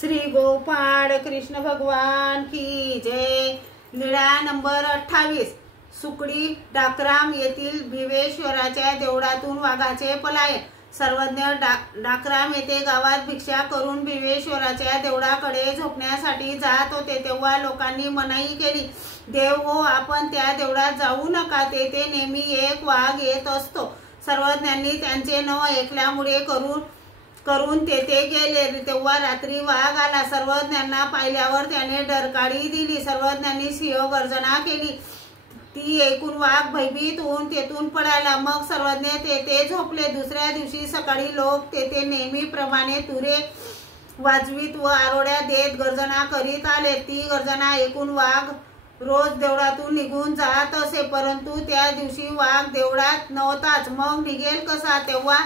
श्री गोपाळ कृष्ण भगवान की जय। लीळा नंबर 28। सुकडी डाकराम येथील भिवेश्वराच्या देवळातून वाघाचे पलायन। सर्वज्ञ डाकराम येथे गावात भिक्षा करून भिवेश्वराच्या देवळाकडे झोपण्यासाठी जात होते तेव्हा लोकांनी मनाई केली। देव हो, आपण त्या देवळात जाऊ नका, तेथे नेहमी एक वाघ येत असतो। सर्वज्ञांनी त्यांचे न ऐकल्यामुळे करून तेथे गेले। तेव्हा रात्री वाघ आला। सर्वज्ञांना पाहिल्यावर त्याने डरकाळी दिली। सर्वज्ञांनी सिंह गर्जना केली। ती ऐकून वाघ भयभीत होऊन तेथून पळाला। मग सर्वज्ञ तेथे झोपले। दुसऱ्या दिवशी सकाळी लोक तेथे नेहमीप्रमाणे तुरे वाजवीत व आरोड्या देत गर्जना करीत आले। ती गर्जना ऐकून वाघ रोज देवळातून निघून जात असे, परंतु त्या दिवशी वाघ देवळात नव्हताच। मग निघेल कसा? तेव्हा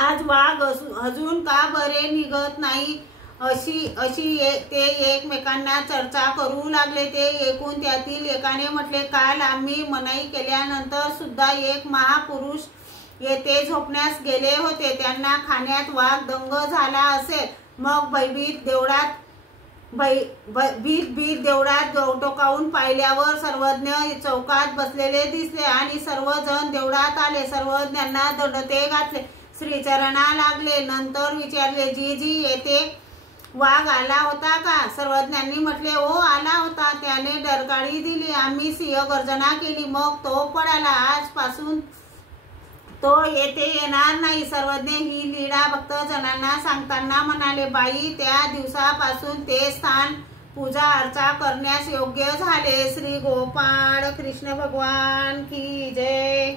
आज वाघ अजून का बरे निघत नाही अशी ते एकमेकांना चर्चा करू लागले। ते ऐकून त्यातील एकाने म्हटले, काल आम्ही मनाई केल्यानंतर सुद्धा एक महापुरुष येथे झोपण्यास गेले होते, त्यांना खाण्यात वाघ दंग झाला असेल। मग भीत देवळात डोकावून पाहिल्यावर सर्वज्ञ चौकात बसलेले दिसले आणि सर्वजण देवळात आले। सर्वज्ञांना दंडते घातले, श्रीचरणा लागले। नंतर विचारले, जी येथे वाघ आला होता का? सर्वज्ञांनी म्हटले, हो आला होता, त्याने डरकाळी दिली, आम्ही सिंह गर्जना केली, मग तो पळाला। आजपासून तो येथे येणार नाही। सर्वज्ञ ही लीळा भक्तजनांना सांगताना म्हणाले, बाई, त्या दिवसापासून ते स्थान पूजा अर्चा करण्यास योग्य झाले। श्री गोपाळ कृष्ण भगवान की जय।